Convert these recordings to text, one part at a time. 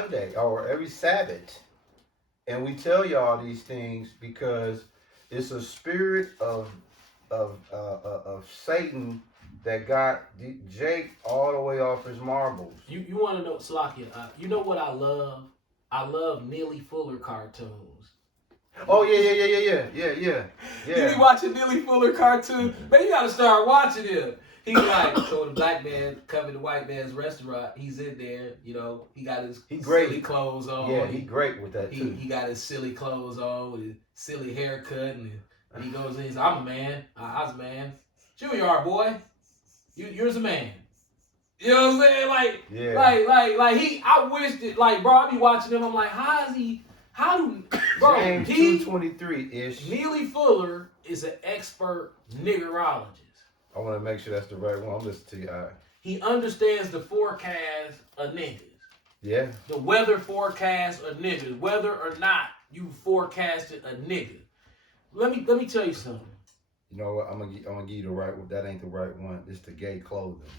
Sunday or every Sabbath. And we tell y'all these things because it's a spirit of Satan that got Jake all the way off his marbles. You want to know, Slakia, you know what I love? I love Neely Fuller cartoons. Oh yeah. You be watching Neely Fuller cartoons? Man, you gotta start watching him. He's like, so the black man coming to white man's restaurant, he's in there, you know, he got his silly clothes on. Yeah, he great with that too. He got his silly clothes on with his silly haircut, and he goes in, he's like, I'm a man. I was a man. Sure you are, boy. You're a man. You know what I'm saying? Like, yeah. I wish that, like, bro, I be watching him, I'm like, bro, James 2:23-ish. Neely Fuller is an expert niggerologist. I want to make sure that's the right one. I'm listening to you. He understands the forecast of niggas. Yeah. The weather forecast of niggas. Whether or not you forecasted a nigga. Let me tell you something. You know what? I'm gonna give you the right one. That ain't the right one. It's the gay clothing,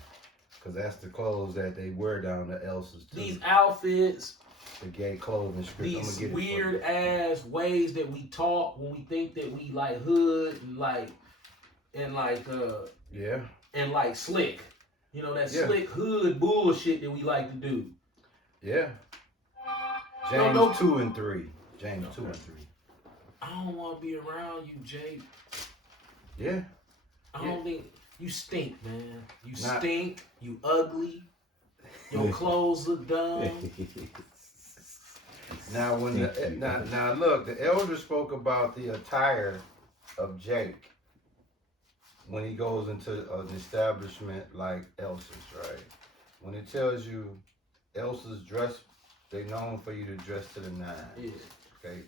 cause that's the clothes that they wear down the Elsa's too. These outfits. The gay clothing script. These weird ass ways that we talk when we think that we like hood and yeah. And like slick. You know, that slick hood bullshit that we like to do. Yeah. James 2 and 3. James 2 and 3. I don't want to be around you, Jake. Yeah. I don't think you stink, man. You stink. You ugly. Your clothes look dumb. Now now look, the elder spoke about the attire of Jake when he goes into an establishment like Elsa's, right? When it tells you Elsa's dress, they're known for you to dress to the nines. Yeah. Okay.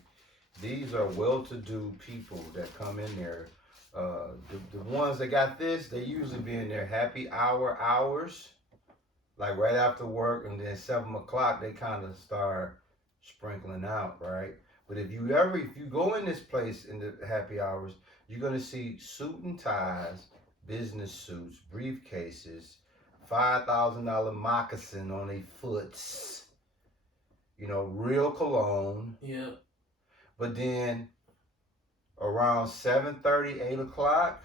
These are well-to-do people that come in there. The ones that got this, they usually be in their happy hours, like right after work, and then 7 o'clock they kind of start sprinkling out, right? But if you go in this place in the happy hours, you're gonna see suit and ties, business suits, briefcases, $5,000 moccasin on their foots, you know, real cologne. Yeah. But then around 7:30, 8 o'clock,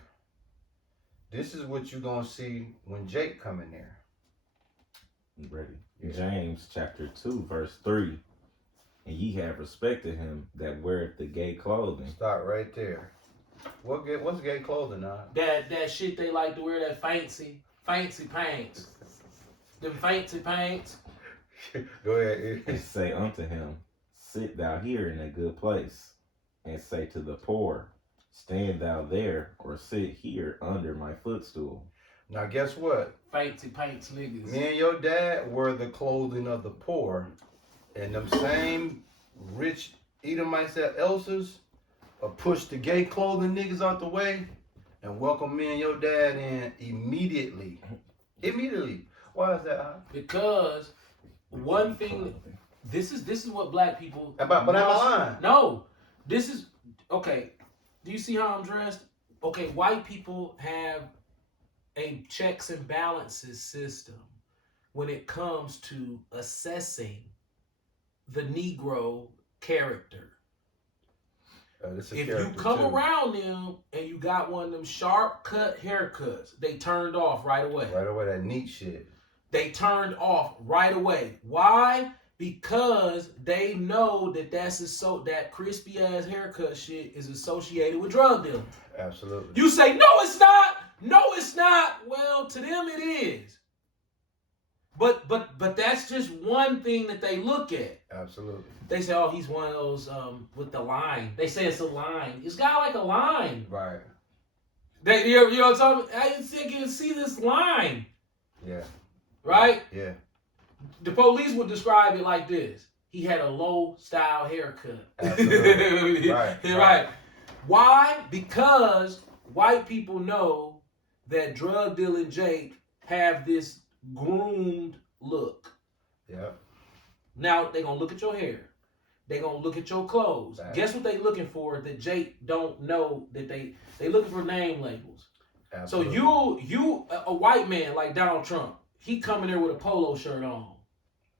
this is what you're gonna see when Jake come in there. You ready? Yeah. James chapter 2, verse 3. And ye have respected him that weareth the gay clothing. Start right there. What's gay clothing now? That shit they like to wear, that fancy pants. Them fancy pants. Go ahead. And say unto him, sit thou here in a good place. And say to the poor, stand thou there, or sit here under my footstool. Now guess what? Fancy pants niggas. Me and your dad were the clothing of the poor. And them same rich Edomites at Elsa's push the gay clothing niggas out the way and welcome me and your dad in immediately. Immediately. Why is that, huh? Because one thing, this is what black people. But am I lying? No, this is okay. Do you see how I'm dressed? Okay, white people have a checks and balances system when it comes to assessing the Negro character. If you come around them and you got one of them sharp cut haircuts, they turned off right away. Right away, that neat shit. They turned off right away. Why? Because they know that that crispy ass haircut shit is associated with drug dealing. Absolutely. You say, no, it's not. No, it's not. Well, to them it is. But that's just one thing that they look at. Absolutely. They say, oh, he's one of those with the line. They say it's a line. It's got like a line. Right. You know what I'm talking about? I think you can see this line. Yeah. Right? Yeah. The police would describe it like this. He had a low style haircut. Absolutely. Right. Why? Because white people know that drug dealing Jake have this groomed look. Yeah. Now they're gonna look at your hair. They're gonna look at your clothes. Right. Guess what they looking for that Jake don't know that they looking for name labels. Absolutely. So you a white man like Donald Trump, he coming there with a polo shirt on.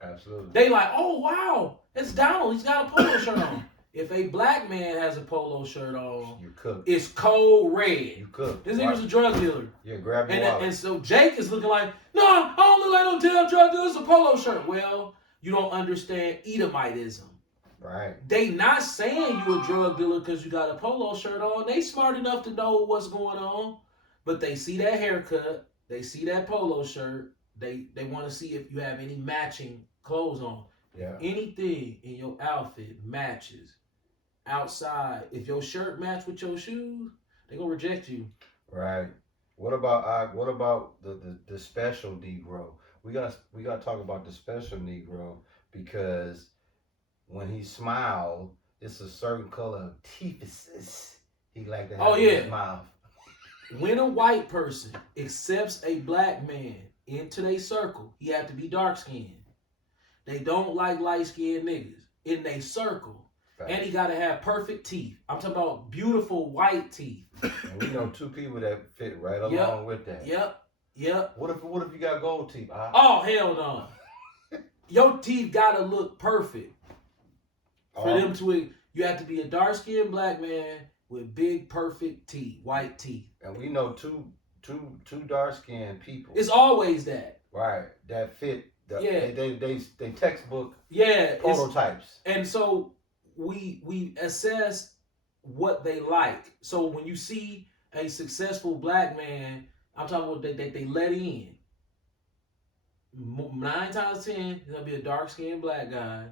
Absolutely. They like, oh wow, it's Donald. He's got a polo shirt on. If a black man has a polo shirt on, You cook. it's cold red. You cook. This nigga's a drug dealer. Yeah, grab your And, wallet. and so Jake is looking like, no, I don't look like no damn drug dealer. It's a polo shirt. Well, you don't understand Edomitism. Right. They not saying you a drug dealer because you got a polo shirt on. They smart enough to know what's going on. But they see that haircut. They see that polo shirt. They want to see if you have any matching clothes on. Yeah. Anything in your outfit matches outside. If your shirt match with your shoes, they gonna reject you. Right. What about the special Negro? We got to talk about the special Negro because when he smiled, it's a certain color of teeth he like to have in his mouth. When a white person accepts a black man into their circle, he have to be dark skinned. They don't like light skinned niggas in their circle. Right. And he gotta have perfect teeth. I'm talking about beautiful white teeth. And we know two people that fit right along with that. Yep. What if you got gold teeth? Oh hell no. Your teeth gotta look perfect. For them to, you have to be a dark skinned black man with big perfect teeth, white teeth. And we know two dark skinned people. It's always that. Right. That fit. Yeah. They textbook. Yeah. Prototypes. And so we assess what they like. So when you see a successful black man, I'm talking about that they let in. 9 times 10, he's gonna be a dark skinned black guy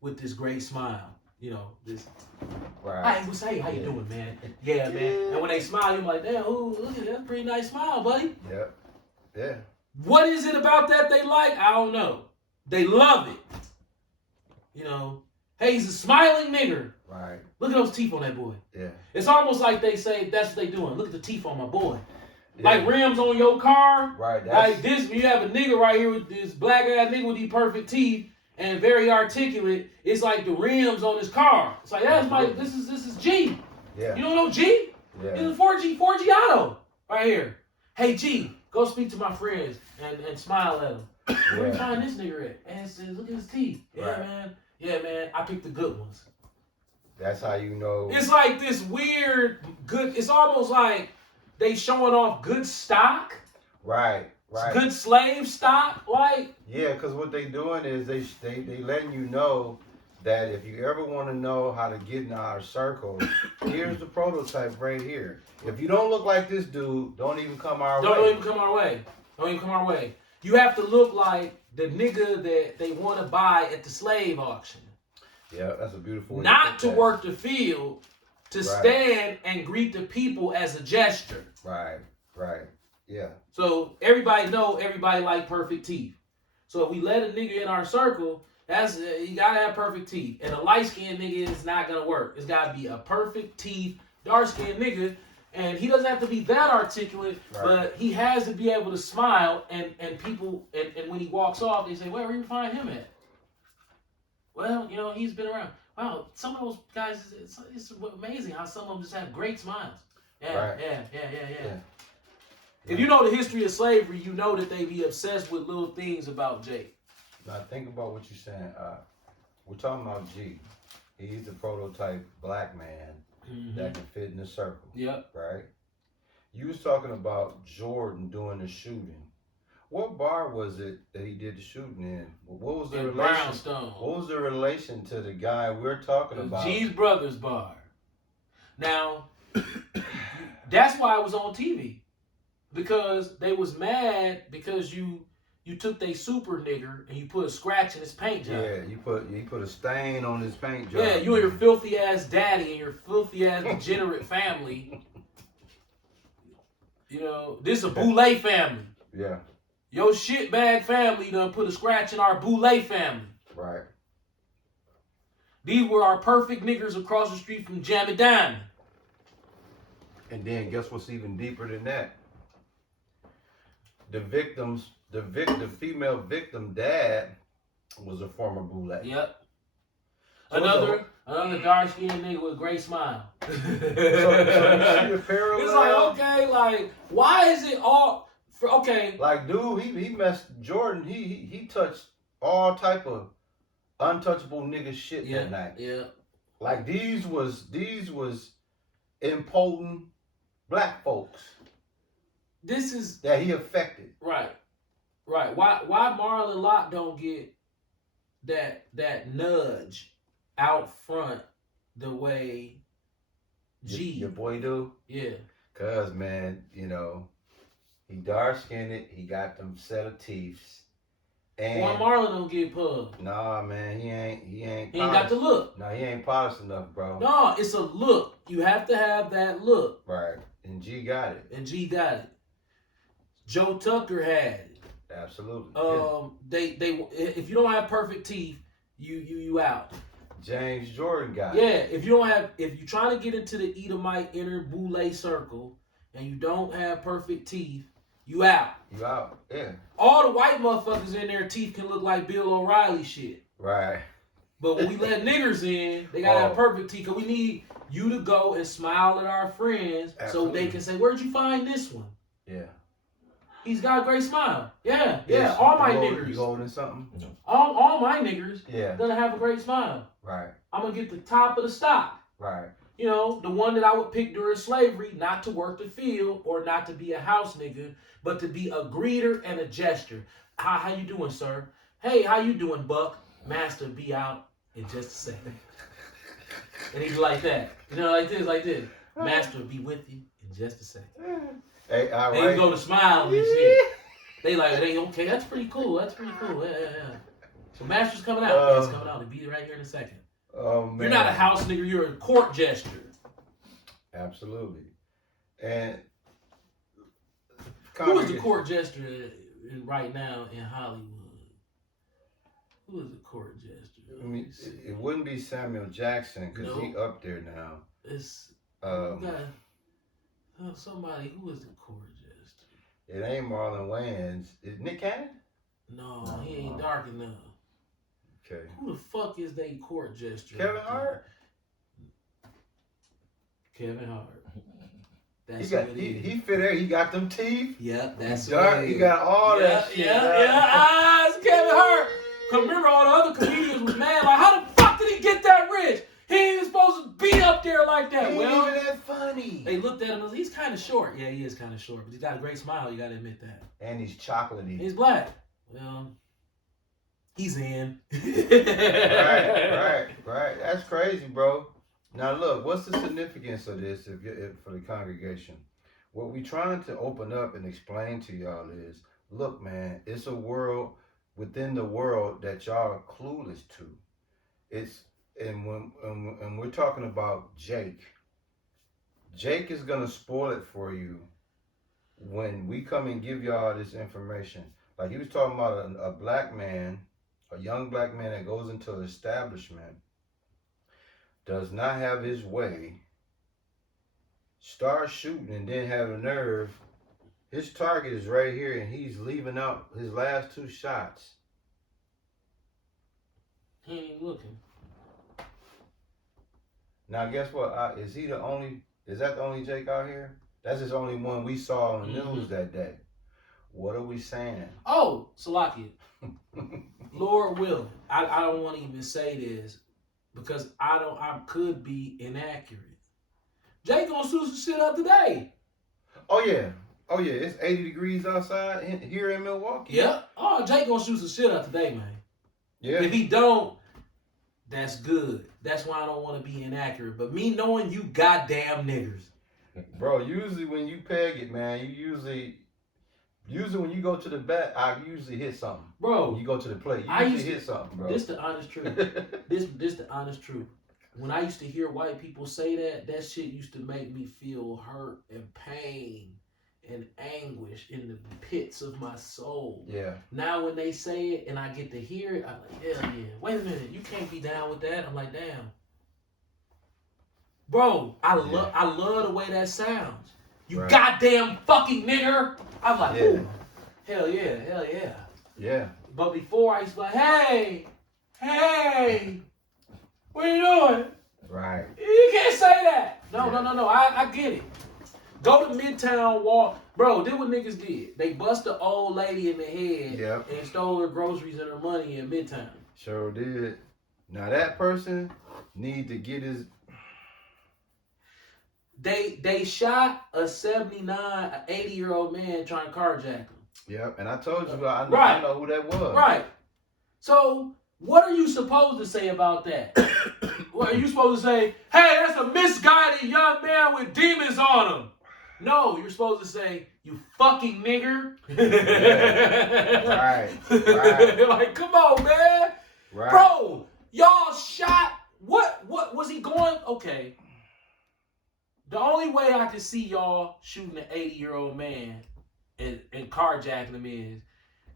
with this great smile. You know, this. Right. Hey, how you doing, man? Yeah, man. And when they smile, you're like, damn, ooh, look at that pretty nice smile, buddy. Yep. Yeah. What is it about that they like? I don't know. They love it. You know, hey, he's a smiling nigger. Right. Look at those teeth on that boy. Yeah. It's almost like they say that's what they doing. Look at the teeth on my boy. Yeah. Like rims on your car. Right. Like this, when you have a nigga right here with this black ass nigga with these perfect teeth and very articulate, it's like the rims on his car. It's like that's my this is G. Yeah. You don't know G? Yeah. It's a 4G Auto right here. Hey G, go speak to my friends and smile at them. Where you find this nigga at? And it says, look at his teeth. Right. Yeah, man. I picked the good ones. That's how you know. It's like this weird good. It's almost like they showing off good stock. Right. Good slave stock. Like. Yeah, because what they doing is they letting you know that if you ever want to know how to get in our circle, here's the prototype right here. If you don't look like this dude, don't even come our way. Don't even come our way. You have to look like the nigga that they want to buy at the slave auction. Yeah, that's a beautiful way Not to that. work the field, to stand and greet the people as a gesture. Right. Yeah. So everybody like perfect teeth. So if we let a nigga in our circle, that's you gotta have perfect teeth. And a light skinned nigga is not gonna work. It's gotta be a perfect teeth, dark skinned nigga. And he doesn't have to be that articulate, but he has to be able to smile and people and when he walks off, they say, where you find him at? Well, you know, he's been around. Wow, some of those guys, it's amazing how some of them just have great smiles. Yeah. If you know the history of slavery, you know that they be obsessed with little things about Jake. Now think about what you're saying. We're talking about G. He's the prototype black man that can fit in the circle. Yep. Right? You was talking about Jordan doing the shooting. What bar was it that he did the shooting in? What was the relation? Brownstone. What was the relation to the guy we're talking about? G's Brothers bar. Now, that's why it was on TV. Because they was mad because you took they super nigger and you put a scratch in his paint job. Yeah, you put a stain on his paint job. Yeah, you and your filthy ass daddy and your filthy ass degenerate family. You know, this is a Boulay family. Yeah. Your shitbag family done put a scratch in our Boulay family. Right. These were our perfect niggers across the street from Jammy Diamond. And then guess what's even deeper than that? The female victim dad was a former Boulay. Yep. So Another dark skinned nigga with a great smile. So you see the parallel? It's like, okay, like, why is it all okay? Like, dude, he messed Jordan. He touched all type of untouchable nigga shit Yeah, that night. yeah. Like these was impotent black folks This is that he affected. right. Why Marlon Locke don't get that nudge out front the way G. Your boy do? Yeah. Cause man, you know, he dark skinned, he got them set of teeth. And Why Marlon don't get pub? nah man, he ain't He ain't got the look. No, he ain't polished enough, bro. No, it's a look. You have to have that look. Right. And G got it. And G got it. Joe Tucker had it. Absolutely. They if you don't have perfect teeth, you out. James Jordan got Yeah, it. if you're trying to get into the Edomite inner boule circle and you don't have perfect teeth, you out. You out. Yeah. All the white motherfuckers in there teeth can look like Bill O'Reilly shit. Right. But when we let niggers in, they gotta have perfect teeth. Cause we need you to go and smile at our friends so they can say, "Where'd you find this one?" Yeah. He's got a great smile. Yeah. All my niggers. You holding something? All my niggers Yeah. gonna have a great smile. Right. I'm gonna get the top of the stock. Right. You know, the one that I would pick during slavery, not to work the field or not to be a house nigga, but to be a greeter and a gesture. How you doing, sir? Hey, how you doing, Buck? Master, be out in just a second. And he'd be like that. You know, like this. Master will be with you in just a second. Hey, all They right. go to smile and shit. They okay, that's pretty cool. Yeah. So Master's coming out. Yeah, it's coming out. He'll be right here in a second. Oh man. You're not a house nigga, you're a court gesture. Absolutely. And who is the court jester right now in Hollywood? Who is the court jester? I mean, it wouldn't be Samuel Jackson because he up there now. It's somebody who is the court jester. It ain't Marlon Wayans. Is Nick Cannon? No, he ain't dark enough. Okay. Who the fuck is they court jester? Kevin Hart? Kevin Hart. That's he fit there. He got them teeth. Yep, that's dark. He got all that shit. Yeah. It's Kevin Hart. Cause remember all the other comedians was mad. Like, how the fuck did he get that rich? He ain't even supposed to be up there like that. He Well, ain't even that funny. they looked at him and he's kind of short. Yeah, he is kind of short, but he's got a great smile. You got to admit that. And he's chocolatey. He's black. Well, he's in. Right. That's crazy, bro. Now look, what's the significance of this for the congregation? What we trying to open up and explain to y'all is, look, man, it's a world within the world that y'all are clueless to. And we're talking about Jake. Jake is gonna spoil it for you when we come and give y'all this information. Like he was talking about a black man, a young black man that goes into an establishment, does not have his way, starts shooting and then have a nerve. His target is right here and he's leaving out his last two shots. He ain't looking. Now guess what? Is that the only Jake out here? That's his only one we saw on the news that day. What are we saying? Oh, Salakia. Lord willing. I don't want to even say this because I could be inaccurate. Jake gonna shoot some shit up today. Oh yeah, it's 80 degrees outside here in Milwaukee. Yeah. Oh, Jake gonna shoot some shit up today, man. Yeah. If he don't, that's good. That's why I don't want to be inaccurate. But me knowing you goddamn niggers. Bro, usually when you peg it, man, usually when you go to the bat, I usually hit something. Bro. When you go to the plate, you usually hit something, bro. This the honest truth. this the honest truth. When I used to hear white people say that shit used to make me feel hurt and pain and anguish in the pits of my soul. Yeah. Now when they say it and I get to hear it, I'm like, hell yeah. Wait a minute, you can't be down with that. I'm like, damn. Bro, I love the way that sounds. You goddamn fucking nigger. I'm like, ooh, hell yeah. Yeah. But before I used to be like, hey, what are you doing? Right. You can't say that. No. I get it. Go to Midtown Wall. Bro, did what niggas did. They bust the old lady in the head Yep. and stole her groceries and her money in Midtown. Sure did. Now that person need to get his. They shot a 79, 80-year-old man trying to carjack him. Yep, and I told you I Right. know who that was. Right. So, what are you supposed to say about that? What are you supposed to say? Hey, that's a misguided young man with demons on him. No, you're supposed to say, you fucking nigger. Right. Right. Like, come on, man. Right. Bro, y'all shot. What was he going? Okay. The only way I can see y'all shooting an 80-year-old man and carjacking him is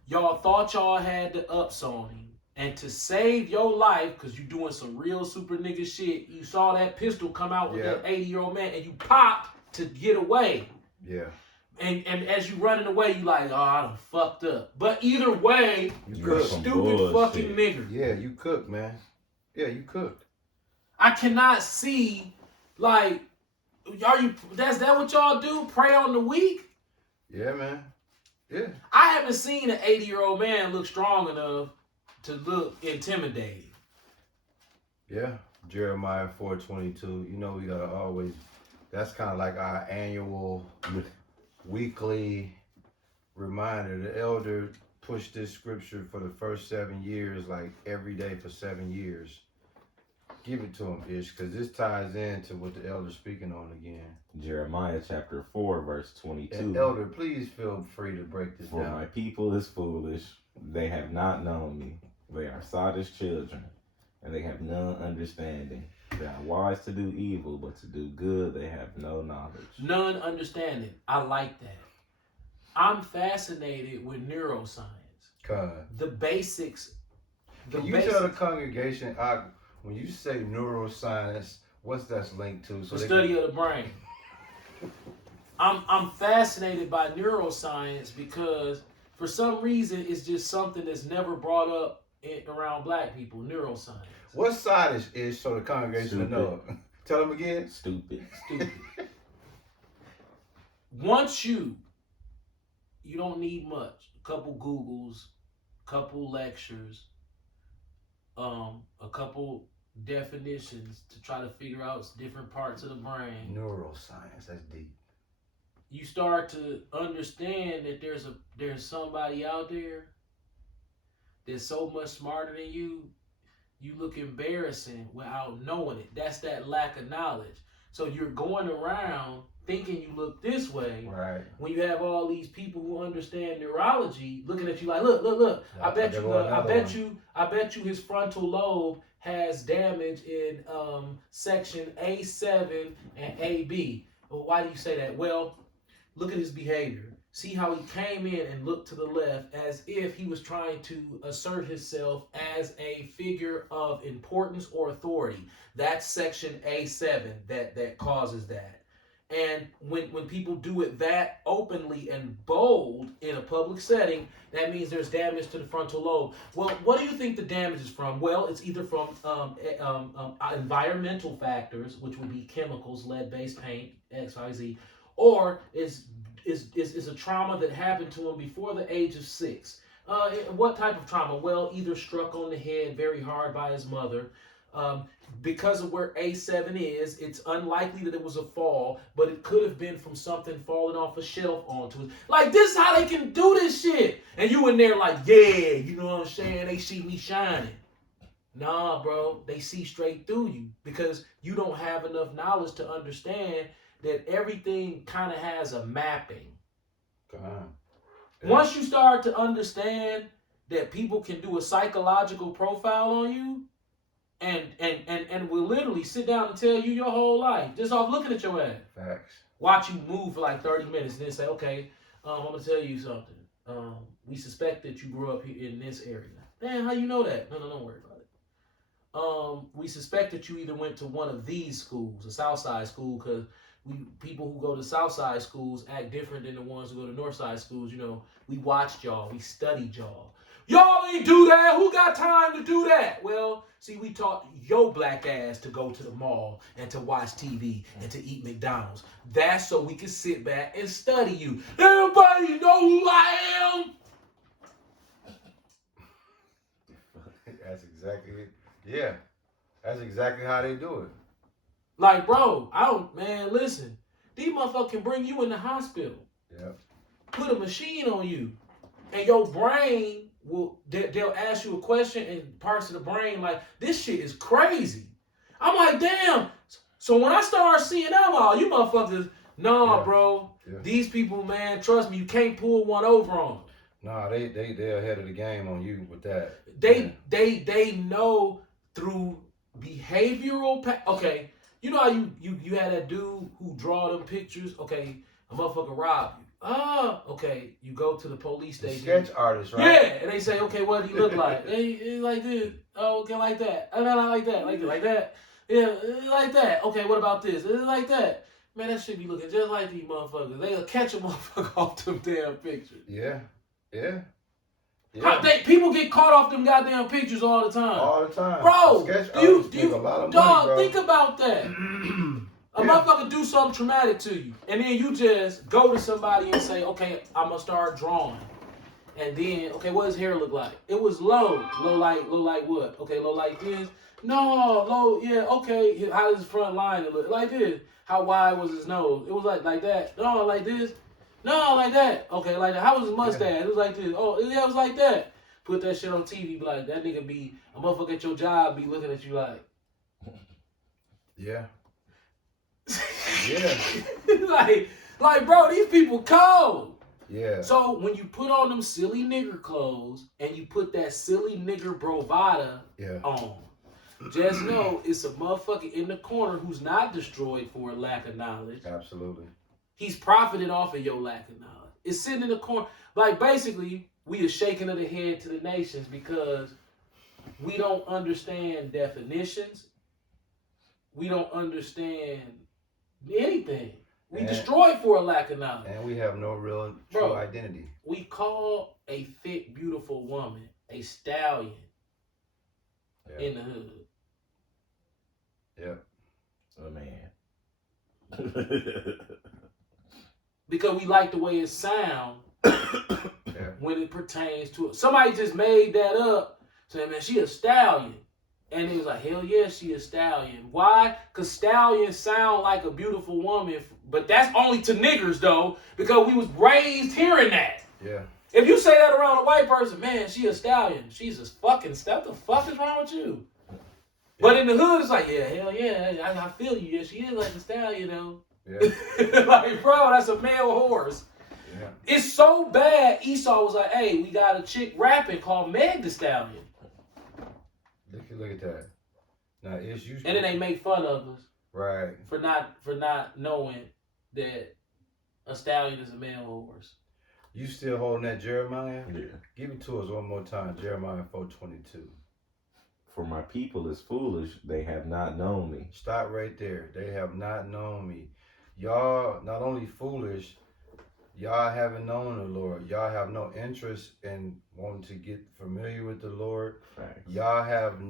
y'all thought y'all had the ups on him. And to save your life, because you doing some real super nigga shit, you saw that pistol come out with that 80-year-old man and you popped to get away. Yeah. And as you running away, you like, oh, I done fucked up. But either way, You You're cooked. some stupid bullshit. fucking nigger. Yeah, you cooked, man. Yeah, you cooked. I cannot see, like, that's that what y'all do? Prey on the weak? Yeah, man. Yeah. I haven't seen an 80-year-old man look strong enough to look intimidating. Yeah. Jeremiah 4:22. You know we gotta always. That's kind of like our annual, weekly reminder. The elder pushed this scripture for the first 7 years, like every day for 7 years. Give it to him, Ish, because this ties into what the elder's speaking on again. Jeremiah chapter 4, verse 22. And elder, please feel free to break this For down. my people is foolish, they have not known me. They are sottish children, and they have none understanding. They are wise to do evil, but to do good they have no knowledge. None understanding. I like that. I'm fascinated with neuroscience. The basics. Can you tell the congregation, when you say neuroscience, what's that's linked to? The study of the brain. I'm fascinated by neuroscience because for some reason it's just something that's never brought up around black people. Neuroscience. What side is so the congregation will know? Tell them again. Stupid. Once you don't need much. A couple Googles, couple lectures, a couple definitions to try to figure out different parts of the brain. Neuroscience, that's deep. You start to understand that there's somebody out there that's so much smarter than you. You look embarrassing without knowing it. That's that lack of knowledge. So you're going around thinking you look this way. Right. When you have all these people who understand neurology looking at you like, look. I bet you his frontal lobe has damage in section A7 and AB. Well, why do you say that? Well, look at his behavior. See how he came in and looked to the left as if he was trying to assert himself as a figure of importance or authority. That's section A7 that causes that. And when people do it that openly and bold in a public setting, that means there's damage to the frontal lobe. Well, what do you think the damage is from? Well, it's either from environmental factors, which would be chemicals, lead-based paint, XYZ, or is a trauma that happened to him before the age of 6. What type of trauma? Well, either struck on the head very hard by his mother. Because of where A7 is, it's unlikely that it was a fall, but it could have been from something falling off a shelf onto it. Like, this is how they can do this shit. And you in there like, yeah, you know what I'm saying? They see me shining. Nah, bro, they see straight through you because you don't have enough knowledge to understand that everything kind of has a mapping. Once you start to understand that people can do a psychological profile on you and will literally sit down and tell you your whole life just off looking at your ass. Facts. Watch you move for like 30 minutes and then say, okay, I'm going to tell you something. We suspect that you grew up here in this area. Damn, how you know that? No, don't worry about it. We suspect that you either went to one of these schools, a Southside school, because people who go to Southside schools act different than the ones who go to Northside schools. You know, we watched y'all, we studied y'all. Y'all ain't do that. Who got time to do that? Well, see, we taught your black ass to go to the mall and to watch TV and to eat McDonald's. That's so we can sit back and study you. Everybody know who I am. That's exactly it. Yeah. That's exactly how they do it. Like, bro, man, listen. These motherfuckers can bring you in the hospital. Yeah. Put a machine on you. And your brain they'll ask you a question and parts of the brain like, this shit is crazy. I'm like, damn. So when I start seeing that, all you motherfuckers, Yeah. bro. Yeah. These people, man, trust me, you can't pull one over on them. Nah, they're ahead of the game on you with that. They know through behavioral okay, you know how you had that dude who draw them pictures? Okay, a motherfucker robbed you. Okay, you go to the police The station. sketch artist, right? Yeah, and they say, okay, what do you look like? Hey, like this. Oh, okay, like that. I like that. Like that. Yeah, like that. Okay, what about this? Like that. Man, that should be looking just like these motherfuckers. They'll catch a motherfucker off them damn pictures. Yeah. Yeah. People get caught off them goddamn pictures all the time. All the time. Bro, Sketch do you, artists make a lot of dog, money, bro. think about that. A motherfucker do something traumatic to you, and then you just go to somebody and say, okay, I'm gonna start drawing. And then, okay, what does hair look like? It was low. Low like what? Okay, low like this. No, low, yeah, okay. How does his front line look? Like this. How wide was his nose? It was like that. No, like this. No, like that. Okay, like that. How was his mustache? It was like this. Oh, yeah, it was like that. Put that shit on TV, be like, that nigga be, a motherfucker at your job be looking at you like. Yeah. Yeah. like, bro, these people cold. Yeah. So when you put on them silly nigger clothes and you put that silly nigger bravada on, just know it's a motherfucker in the corner who's not destroyed for a lack of knowledge. Absolutely. He's profiting off of your lack of knowledge. It's sitting in the corner. Like, basically, we are shaking of the head to the nations because we don't understand definitions. We don't understand anything. We destroyed for a lack of knowledge. And we have no real true identity. We call a fit, beautiful woman a stallion in the hood. Yep. Oh, man. Because we like the way it sounds when it pertains to it. Somebody just made that up, saying, man, she a stallion. And it was like, hell yeah, she a stallion. Why? Because stallions sound like a beautiful woman. But that's only to niggers, though, because we was raised hearing that. Yeah. If you say that around a white person, man, she a stallion. She's a fucking stallion. What the fuck is wrong with you? Yeah. But in the hood, it's like, yeah, hell yeah, I feel you. Yeah, she is like a stallion, though. Yeah. Like, bro, that's a male horse. Yeah. It's so bad, Esau was like, hey, we got a chick rapping called Meg the Stallion. Look at that. Now it's usually. And then they make fun of us. Right. For not knowing that a stallion is a male horse. You still holding that Jeremiah? Yeah. Give it to us one more time. Jeremiah 4:22. For my people is foolish, they have not known me. Stop right there. They have not known me. Y'all not only foolish, y'all haven't known the Lord. Y'all have no interest in wanting to get familiar with the Lord. Facts. Y'all have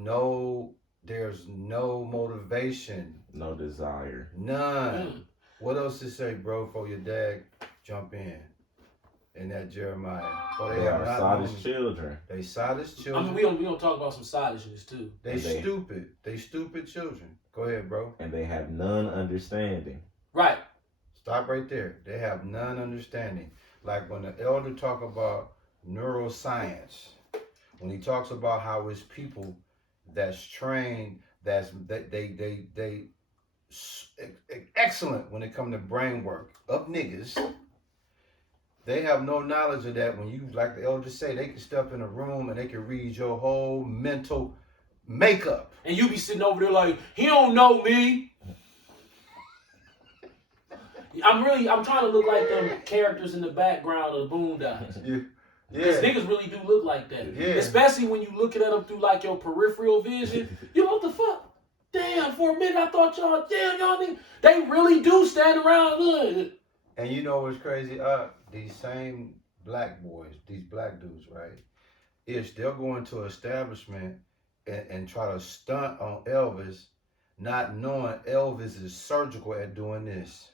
there's no motivation. No desire. None. What else to say, bro, for your dad jump in that Jeremiah? For They are sottish children. They sottish I children. mean, we don't talk about some sottishness too. They stupid. They stupid children. Go ahead, bro. And they have none understanding. Right. Stop right there. They have none understanding. Like when the elder talk about neuroscience, when he talks about how it's people that's trained, they excellent when it comes to brain work of niggas. They have no knowledge of that. When you, like the elder say, they can step in a room and they can read your whole mental makeup. And you be sitting over there like, he don't know me. I'm trying to look like them characters in the background of the Boondocks. Yeah. Because niggas really do look like that. Yeah. Especially when you looking at them through like your peripheral vision. You know what the fuck? Damn, for a minute I thought y'all niggas, they really do stand around good. And you know what's crazy? These same black boys, these black dudes, right? is they'll go into an establishment and try to stunt on Elvis, not knowing Elvis is surgical at doing this,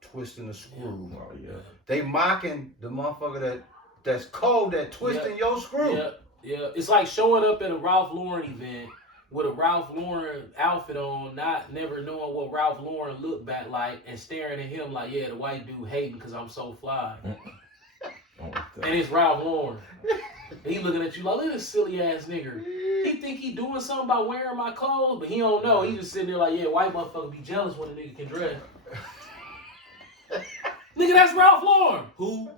twisting the screw. Oh yeah. They mocking the motherfucker that's cold, that twisting your screw. Yeah, yeah. It's like showing up at a Ralph Lauren event with a Ralph Lauren outfit on, never knowing what Ralph Lauren looked back like, and staring at him like, yeah, the white dude hating because I'm so fly. Oh, And it's Ralph Lauren. And he looking at you like, look at this silly ass nigga. He think he doing something by wearing my clothes, but he don't know. He just sitting there like, yeah, white motherfucker be jealous when a nigga can dress. Nigga, that's Ralph Lauren. Who?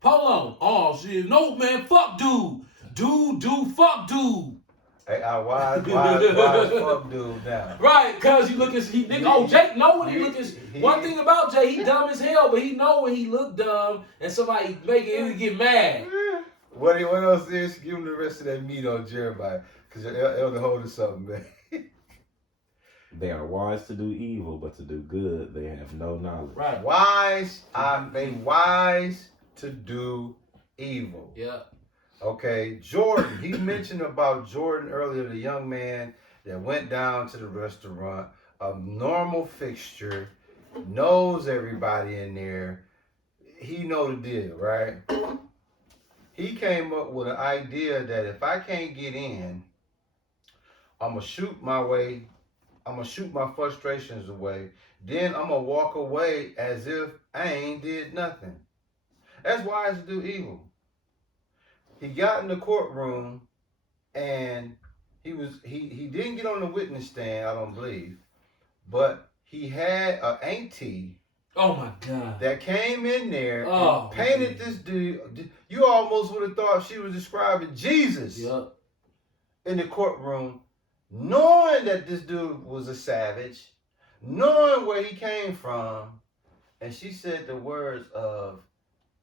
Polo. Oh shit. No man, fuck dude. Dude, fuck dude. Hey, why fuck dude now? Right, cause you look at Jake know when he look at one thing about Jay, he dumb as hell, but he know when he look dumb and somebody make it, he get mad. What else is? Give him the rest of that meat on Jeremiah, cause Elder hold us something, man. They are wise to do evil, but to do good they have no knowledge. Right. They wise to do evil. Yeah. Okay, Jordan. He mentioned about Jordan earlier, the young man that went down to the restaurant, a normal fixture, knows everybody in there. He know the deal, right? He came up with an idea that if I can't get in, I'm gonna shoot my frustrations away. Then I'm gonna walk away as if I ain't did nothing. That's wise to do evil. He got in the courtroom and he didn't get on the witness stand, I don't believe, but he had an auntie. Oh my God. That came in there and painted this dude. You almost would have thought she was describing Jesus. Yep. In the courtroom, knowing that this dude was a savage, knowing where he came from, and she said the words of,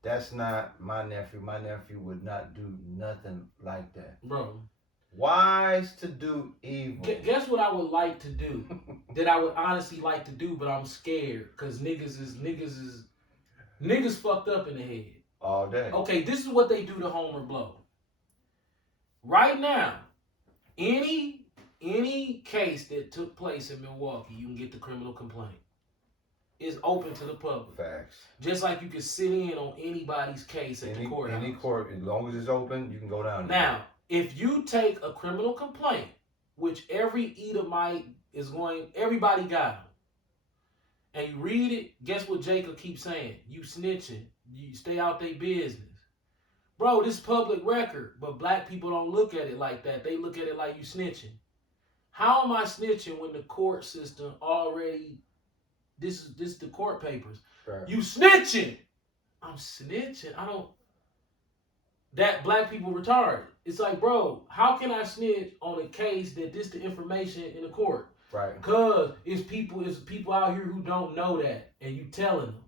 "That's not my nephew. My nephew would not do nothing like that." Bro. Wise to do evil. Guess what I would like to do? That I would honestly like to do, but I'm scared because niggas fucked up in the head. All day. Okay, this is what they do to Homer Blow. Right now, any case that took place in Milwaukee, you can get the criminal complaint. It's open to the public. Facts. Just like you can sit in on anybody's case at the courthouse. Any court, as long as it's open, you can go down there. Now, if you take a criminal complaint, which every Edomite everybody got them, and you read it, guess what Jacob keeps saying? You snitching. You stay out their business. Bro, this is public record, but black people don't look at it like that. They look at it like you snitching. How am I snitching when the court system already, this is the court papers. Right. You snitching. I'm snitching. That black people retarded. It's like, bro, how can I snitch on a case that this the information in the court? Right. Cause it's people out here who don't know that, and you telling them.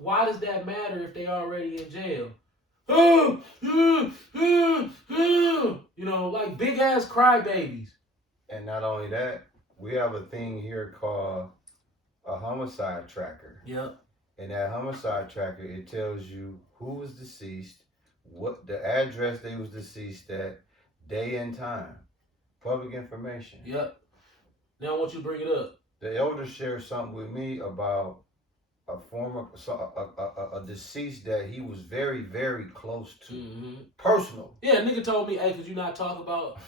Why does that matter if they already in jail? You know, like big ass crybabies. And not only that, we have a thing here called a homicide tracker. Yep. And that homicide tracker, it tells you who was deceased, what the address they was deceased at, day and time. Public information. Yep. Now I want you to bring it up. The elder shared something with me about a deceased that he was very, very close to. Mm-hmm. Personal. Yeah, nigga told me, hey, could you not talk about,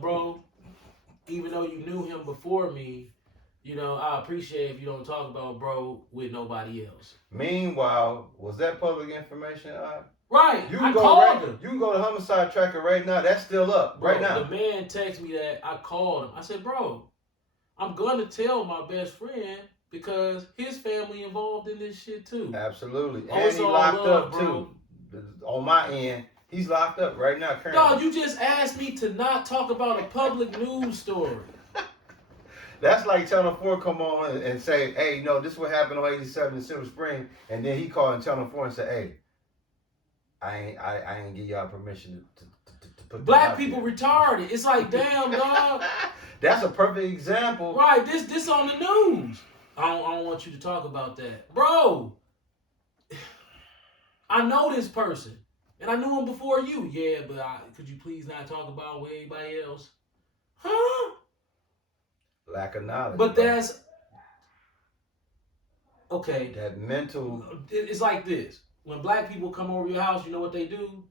bro, even though you knew him before me, you know, I appreciate if you don't talk about bro with nobody else. Meanwhile, was that public information? Right. You I can called him. You can go to homicide tracker right now. That's still up Bro, right now. The man texted me that. I called him. I said, bro, I'm going to tell my best friend because his family involved in this shit too. Absolutely. Oh, And he locked up bro. too. On my end, he's locked up right now currently. Dog, you just asked me to not talk about a public news story. That's like Channel 4 come on and say, hey, you know, this is what happened on 87 in Silver Spring. And then he called Channel 4 and said, hey, I ain't give y'all permission to put Black people retarded. It's like, damn, dog. That's a perfect example. Right, this on the news. I don't want you to talk about that. Bro, I know this person. And I knew him before you. Yeah, but could you please not talk about him with anybody else? Huh? Lack of knowledge. But bro. that's okay. that mental. It's like this. When black people come over your house, you know what they do?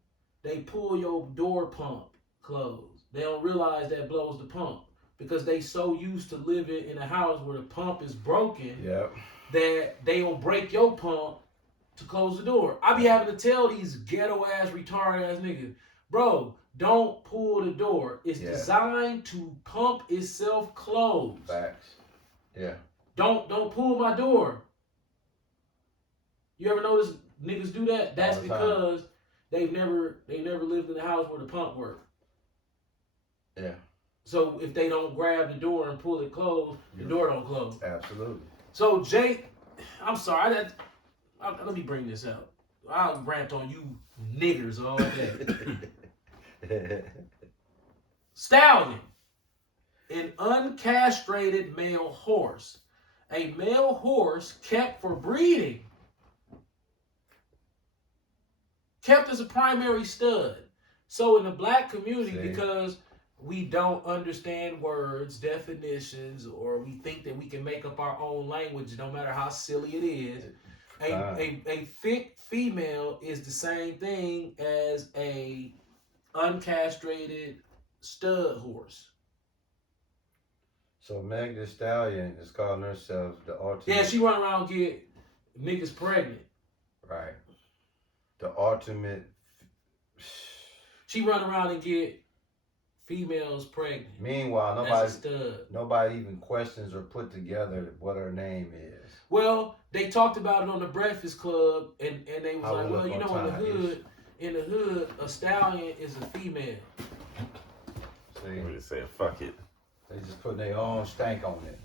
They pull your door pump closed. They don't realize that blows the pump because they so used to living in a house where the pump is broken Yep. that they will break your pump to close the door. I be having to tell these ghetto ass, retarded ass niggas, bro, don't pull the door. It's Yeah. designed to pump itself closed. Facts. Yeah. Don't pull my door. You ever notice niggas do that? That's All the time. because they never lived in a house where the pump worked. Yeah. So if they don't grab the door and pull it closed, the door don't close. Absolutely. So Jake, I'm sorry. Let me bring this out. I'll rant on you niggers all day. Stallion, an uncastrated male horse. A male horse kept for breeding. Kept as a primary stud. So in the black community, See? because we don't understand words, definitions, or we think that we can make up our own language, no matter how silly it is, a fit female is the same thing as a uncastrated stud horse. So Meg Thee Stallion is calling herself the ultimate. Yeah, she run around and get niggas pregnant. Right. The ultimate. She run around and get females pregnant. Meanwhile, That's a stud. nobody even questions or put together what her name is. Well, they talked about it on the Breakfast Club, and they was I like, will well, look you know, on in the hood, a stallion is a female. See, We just said fuck it. they just put their own stank on it.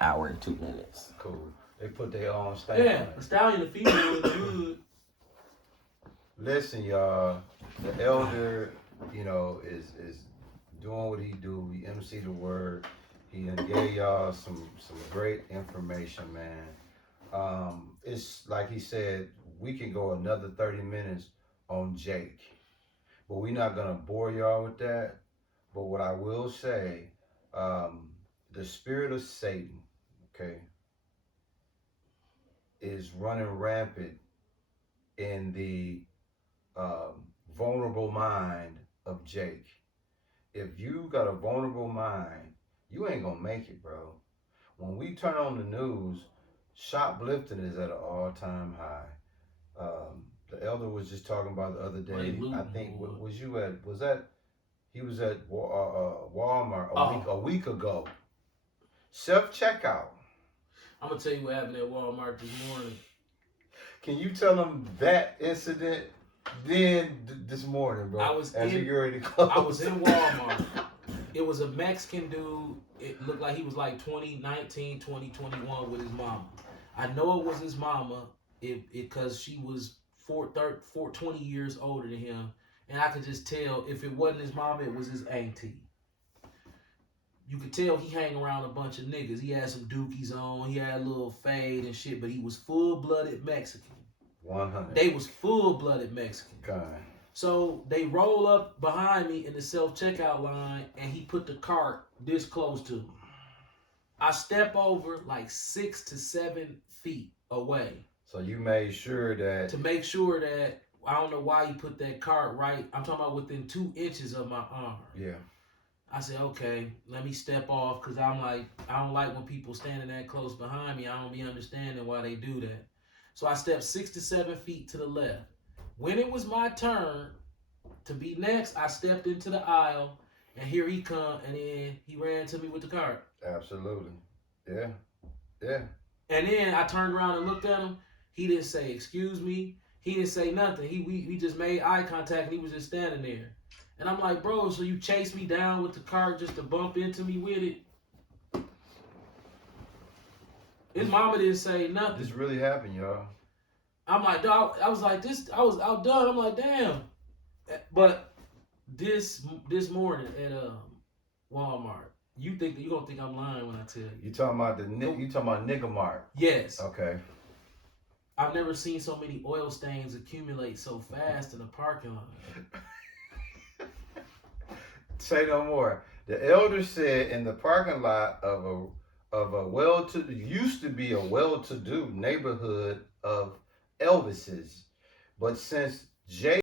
Hour and 2 minutes. Cool. They put their own stank on Yeah, it. a stallion, a female is good. Listen, y'all. The elder, is doing what he do. He MC the word. He done gave y'all some great information, man. It's like he said, we can go another 30 minutes on Jake, but we're not gonna bore y'all with that. But what I will say, the spirit of Satan, okay, is running rampant in the vulnerable mind of Jake. If you got a vulnerable mind, you ain't gonna make it, bro. When we turn on the news, shoplifting is at an all-time high. The elder was just talking about the other day. I think he was at Walmart a week ago. Self-checkout. I'm gonna tell you what happened at Walmart this morning. Can you tell them that incident this morning, bro? I was as in- you get ready to close. I was in Walmart. It was a Mexican dude. It looked like he was like 2019, 2021 with his mama. I know it was his mama because she was 20 years older than him. And I could just tell if it wasn't his mama, it was his auntie. You could tell he hang around a bunch of niggas. He had some dookies on. He had a little fade and shit, but he was full-blooded Mexican. 100. They was full-blooded Mexican. God. So they roll up behind me in the self-checkout line, and he put the cart this close to me. I step over like 6 to 7 feet away So you made sure that to make sure that, I don't know why he put that cart right, I'm talking about within 2 inches of my arm. yeah. I said, okay, let me step off, because I'm like, I don't like when people standing that close behind me. I don't be understanding why they do that. So I stepped 6 to 7 feet to the left. When it was my turn to be next, I stepped into the aisle, and here he come, and then he ran to me with the cart. Absolutely. Yeah. Yeah. And then I turned around and looked at him. He didn't say, excuse me. He didn't say nothing. We just made eye contact, and he was just standing there. And I'm like, bro, so you chased me down with the cart just to bump into me with it? His mama didn't say nothing. This really happened, y'all. I'm like, dog, I was outdone. I'm like, damn. But this morning at Walmart, you gonna think I'm lying when I tell you. You talking about nigga mark. Yes. Okay. I've never seen so many oil stains accumulate so fast in a parking lot. Say no more. The elder said in the parking lot of a well-to used to be a well-to-do neighborhood of Elvises, but since Jay